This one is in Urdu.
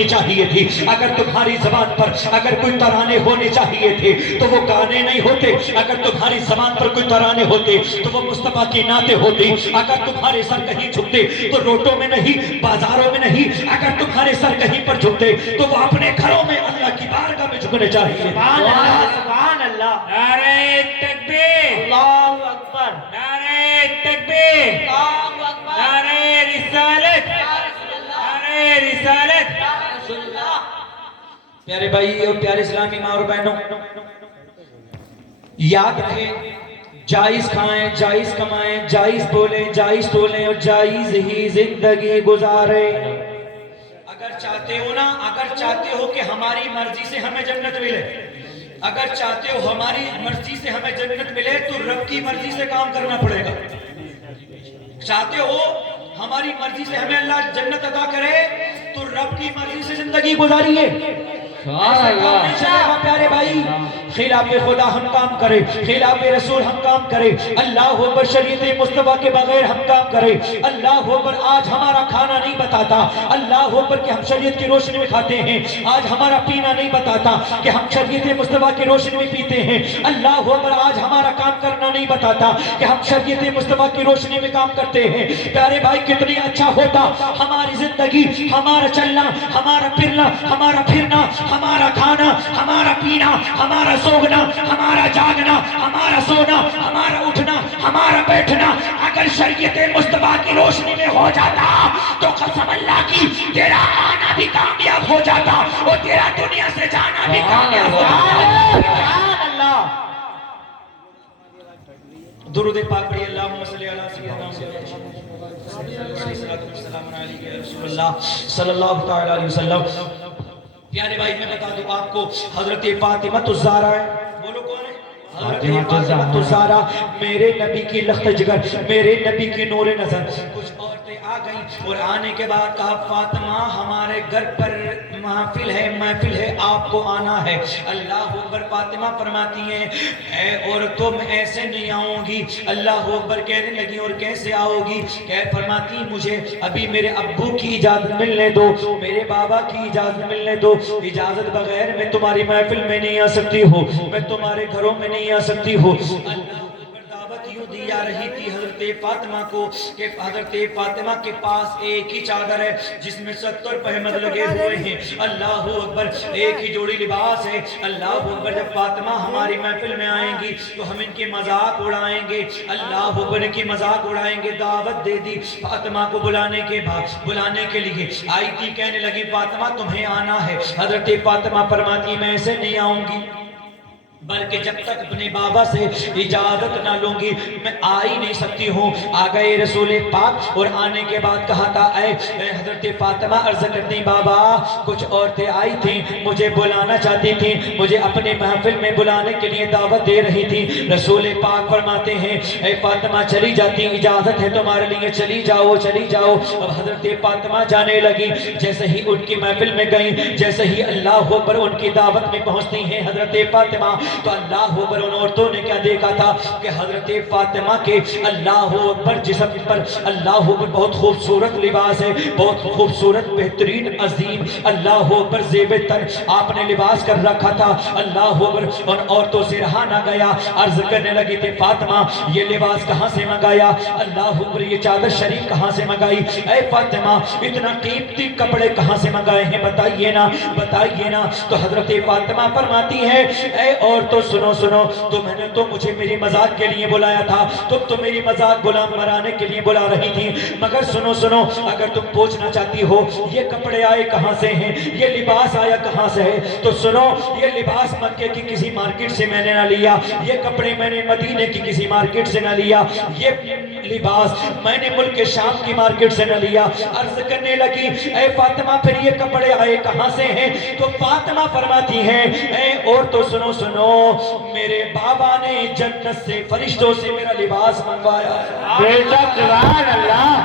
ہونی چاہیے تھی. اگر تمہاری زبان پر اگر کوئی ترانے ہونے چاہیے تھے تو وہ گانے نہیں ہوتے. اگر تمہاری زبان پر کوئی ترانے ہوتے تو وہ مصطفیٰ کی نعتیں ہوتی. اگر تمہارے سر کہیں جھکتے تو روٹوں میں نہیں, بازاروں میں نہیں. اگر تمہارے سر کہیں پر جھکتے تو وہ اپنے گھروں میں اللہ کی بارگاہ میں جھکنے چاہیے. سبحان اللہ, سبحان اللہ. نعرہ تکبیر, اللہ اکبر, نعرہ تکبیر, اللہ اکبر. نعرہ رسالت, یا رسول اللہ, نعرہ رسالت. یا رسول اللہ. پیارے بھائی اور پیارے اسلامی ماں اور بہنوں, یاد رہے جائز کھائیں, جائز کمائیں, جائز بولیں, جائز تولیں اور جائز ہی زندگی گزاریں. اگر چاہتے ہو نا, اگر چاہتے ہو کہ ہماری مرضی سے ہمیں جنت ملے, اگر چاہتے ہو ہماری مرضی سے ہمیں جنت ملے تو رب کی مرضی سے کام کرنا پڑے گا. چاہتے ہو ہماری مرضی سے ہمیں اللہ جنت عطا کرے تو رب کی مرضی سے زندگی گزاریے. ایسا کام نہیں چلے گا پیارے بھائی. خلاف خدا ہم کام کرے, خلاف رسول ہم کام کرے, اللہ اکبر شریعت مصطفیٰ کے بغیر ہم کام کرے. اللہ اکبر آج ہمارا کھانا نہیں بتاتا, اللہ اکبر کہ ہم شریعت کی روشنی میں کھاتے ہیں. آج ہمارا پینا نہیں بتاتا کہ ہم شریعت مصطفیٰ کی روشنی میں پیتے ہیں. اللہ اکبر آج ہمارا کام کرنا نہیں بتاتا کہ ہم شریعت مصطفیٰ کی روشنی میں کام کرتے ہیں. پیارے بھائی کتنی اچھا ہوتا ہماری زندگی, ہمارا چلنا, ہمارا پھرنا, ہمارا پھرنا, ہمارا کھانا, ہمارا پینا, ہمارا سوگنا, ہمارا جاگنا, ہمارا سونا, ہمارا اٹھنا, ہمارا بیٹھنا اگر شریعت مصطفیٰ کی روشنی میں ہو جاتا تو قسم اللہ کی تیرا آنا بھی کامیاب ہو جاتا اور تیرا دنیا سے جانا بھی کامیاب ہو جاتا. سبحان اللہ. درود پاک پڑھیے. اللہم صلی علی سیدنا محمد صلی اللہ تعالی علیہ وسلم. پیارے بھائی میں بتا دوں آپ کو, حضرت فاطمہ الزہرا ہے. بولو کون ہے؟ حضرت فاطمہ الزہرا, میرے نبی کی لخت جگر, میرے نبی کی نور نظر. کچھ عورتیں آ گئیں اور آنے کے بعد کہا فاطمہ ہمارے گھر پر محفل ہے, محفل ہے, آپ کو آنا ہے. اللہ اکبر. فاطمہ فرماتی ہیں اے اور تم ایسے نہیں آؤں گی. اللہ اکبر کہنے لگی اور کیسے آؤ گی؟ فرماتی مجھے ابھی میرے ابو کی اجازت ملنے دو, میرے بابا کی اجازت ملنے دو. اجازت بغیر میں تمہاری محفل میں نہیں آ سکتی ہوں, میں تمہارے گھروں میں نہیں آ سکتی ہوں. دعوت یوں دی جا رہی تھی حضرت فاطمہ کو کہ حضرت فاطمہ کے پاس ایک ہی چادر ہے جس میں 70 پہمد لگے ہوئے ہیں. اللہ اکبر. ایک ہی جوڑی لباس ہے. اللہ اکبر. جب فاطمہ ہماری محفل میں آئیں گی تو ہم ان کی مذاق اڑائیں گے. اللہ اکبر کی مذاق اڑائیں گے. دعوت دے دی فاطمہ کو بلانے کے بعد, بلانے کے لیے آئی تھی. کہنے لگی فاطمہ تمہیں آنا ہے. حضرت فاطمہ فرماتی میں ایسے نہیں آؤں گی, بلکہ جب تک اپنے بابا سے اجازت نہ لوں گی میں آ ہی نہیں سکتی ہوں. آ گئے رسول پاک اور آنے کے بعد کہا تھا اے حضرت فاطمہ عرض کرتی بابا کچھ عورتیں آئی تھیں, مجھے بلانا چاہتی تھیں, مجھے اپنے محفل میں بلانے کے لیے دعوت دے رہی تھی. رسول پاک فرماتے ہیں اے فاطمہ چلی جاتی, اجازت ہے تمہارے لیے, چلی جاؤ, چلی جاؤ. اب حضرت فاطمہ جانے لگی. جیسے ہی ان کی محفل میں گئیں, جیسے ہی اللہ پر ان کی دعوت میں پہنچتی ہیں حضرت فاطمہ, تو اللہ اکبر ان عورتوں نے کیا دیکھا تھا کہ حضرت فاطمہ کے اللہ اکبر جسم پر اللہ اکبر بہت خوبصورت لباس ہے, بہت خوبصورت بہترین عظیم اللہ اکبر زیب تن آپ نے لباس کر رکھا تھا. اللہ اکبر. ان عورتوں سے رہا نہ گیا, عرض کرنے لگی تھی فاطمہ یہ لباس کہاں سے منگایا؟ اللہ اکبر یہ چادر شریف کہاں سے منگائی؟ اے فاطمہ اتنا قیمتی کپڑے کہاں سے منگائے ہیں بتائیے نا, بتائیے نا. تو حضرت فاطمہ فرماتی ہے اے اور تو سنو سنو, تو میں نے تو مجھے میری مذاق کے لیے بلایا تھا, تم تو میری مذاق غلام بنانے کے لیے بلا رہی تھی, مگر سنو سنو اگر تم پوچھنا چاہتی ہو یہ کپڑے آئے کہاں سے ہیں, یہ لباس آیا کہاں سے ہے, تو سنو یہ لباس مکے کی کسی مارکیٹ سے میں نے نہ لیا, یہ کپڑے میں نے مدینے کی کسی مارکیٹ سے نہ لیا, یہ لباس میں نے ملک شام کی مارکیٹ سے نہ لیا. عرض کرنے لگی اے فاطمہ پھر یہ کپڑے آئے کہاں سے ہیں؟ تو فاطمہ فرماتی ہیں اے اور تو سنو سنو میرے بابا نے جنت سے فرشتوں سے میرا لباس منگوایا. بے شک سبحان اللہ.